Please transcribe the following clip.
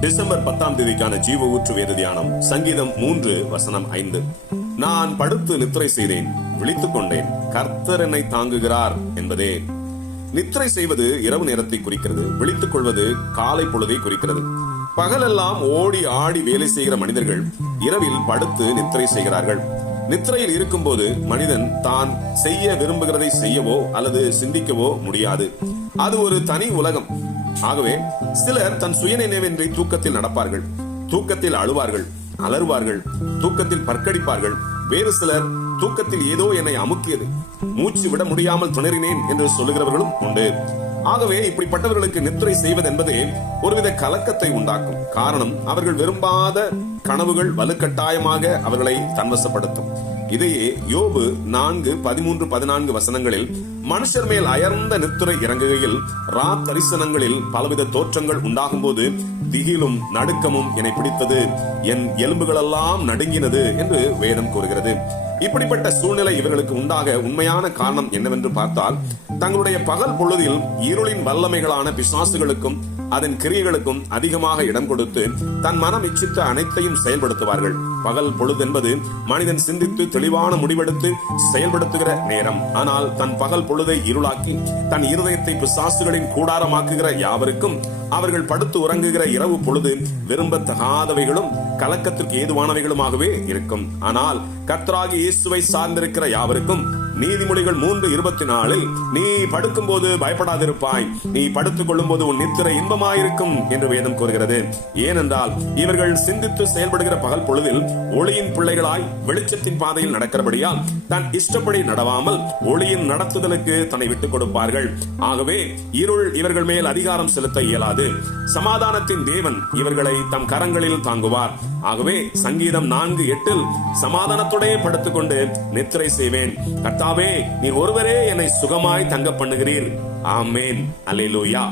December பத்தாம் தேதிக்கான ஜீவ ஊற்று வேத தியானம் சங்கீதம் மூன்று வசனம் ஐந்து. நான் படுத்து நித்திரை செய்தேன் விழித்துக் கொண்டேன் கர்த்தர் என்னை தாங்குகிறார் என்பதே. நித்திரை செய்வது இரவு நேரத்தை குறிக்கிறது விழித்துக் கொள்வது காலை பொழுதை குறிக்கிறது. பகலெல்லாம் ஓடி ஆடி வேலை செய்கிற மனிதர்கள் இரவில் படுத்து நித்திரை செய்கிறார்கள். நித்திரையில் இருக்கும்போது மனிதன் தான் செய்ய விரும்புகிறதை செய்யவோ அல்லது சிந்திக்கவோ முடியாது. அது ஒரு தனி உலகம். ஆகவே சிலர் தன் சுயநினைவின்றி தூக்கத்தில் நடப்பார்கள் தூக்கத்தில் அழுவார்கள் அலறுவார்கள் தூக்கத்தில் பற்கடிப்பார்கள். வேறு சிலர் தூக்கத்தில் ஏதோ என்னை அமுக்கியது மூச்சு விட முடியாமல் துணறினேன் என்று சொல்லுகிறவர்களும் உண்டு. ஆகவே இப்படிப்பட்டவர்களுக்கு நித்திரை செய்வது என்பதே ஒருவித கலக்கத்தை உண்டாக்கும். காரணம் அவர்கள் விரும்பாத கனவுகள் வலுக்கட்டாயமாக அவர்களை தன்வசப்படுத்தும். இதையே யோபு நான்கு பதிமூன்று பதினான்கு வசனங்களில் மனுஷர் மேல் அயர்ந்த நித்துரை இறங்குகையில் ரா தரிசனங்களில் பலவித தோற்றங்கள் உண்டாகும் போது திகிலும் நடுக்கமும் என்னை பிடித்தது. என் எலும்புகளெல்லாம் நடுங்கினது என்று வேதம் கூறுகிறது. இப்படிப்பட்ட சூழ்நிலை இவர்களுக்கு உண்டாக உண்மையான காரணம் என்னவென்று பார்த்தால் தங்களுடைய பகல் பொழுதில் இருளின் வல்லமைகளான பிசாசுகளுக்கும் அதன் கிரியைகளுக்கும் அதிகமாக இடம் கொடுத்து தன் மனம் இச்சித்த அனைத்தையும் செயல்படுத்துவார்கள். பகல் பொழுது என்பது மனிதன் சிந்தித்து தெளிவான முடிவெடுத்து செயல்படுத்துகிற நேரம். ஆனால் தன் பகல் பொழுதை இருளாக்கி தன் இருதயத்தை பிசாசுகளின் கூடாரமாக்குகிற யாவருக்கும் அவர்கள் படுத்து உறங்குகிற இரவு பொழுது விரும்பத்தகாதவைகளும் கலக்கத்திற்கு ஏதுவானவைகளுமாகவே இருக்கும். ஆனால் கத்ராகி இயேசுவை சார்ந்திருக்கிற யாவருக்கும் நீதிமொழிகள் மூன்று இருபத்தி நாலில் நீ படுக்கும் போது பயப்படாதிருப்பாய். நீ படுத்துக் கொள்ளும் போது உன் நித்திரை இன்பமாயிருக்கும் என்று வேதம் கூறுகிறது. ஏனென்றால் இவர்கள் சிந்தித்து செயல்படுகிற பகல் பொழுதில் ஒளியின் பிள்ளைகளாய் வெளிச்சத்தின் பாதையில் நடக்கிறபடியால் தன் இஷ்டப்படி நடவாமல் ஒளியின் நடத்துதலுக்கு தன்னை விட்டுக் கொடுப்பார்கள். ஆகவே இருள் இவர்கள் மேல் அதிகாரம் செலுத்த இயலாது. சமாதானத்தின் தேவன் இவர்களை தம் கரங்களில் தாங்குவார். ஆகவே சங்கீதம் நான்கு எட்டில் சமாதானத்துடைய படுத்துக்கொண்டு நித்திரை செய்வேன். கர்த்தா கர்த்தாவே நீர் ஒருவரே என்னை சுகமாய் தங்க பண்ணுகிறீர். ஆமேன். அலையிலோயா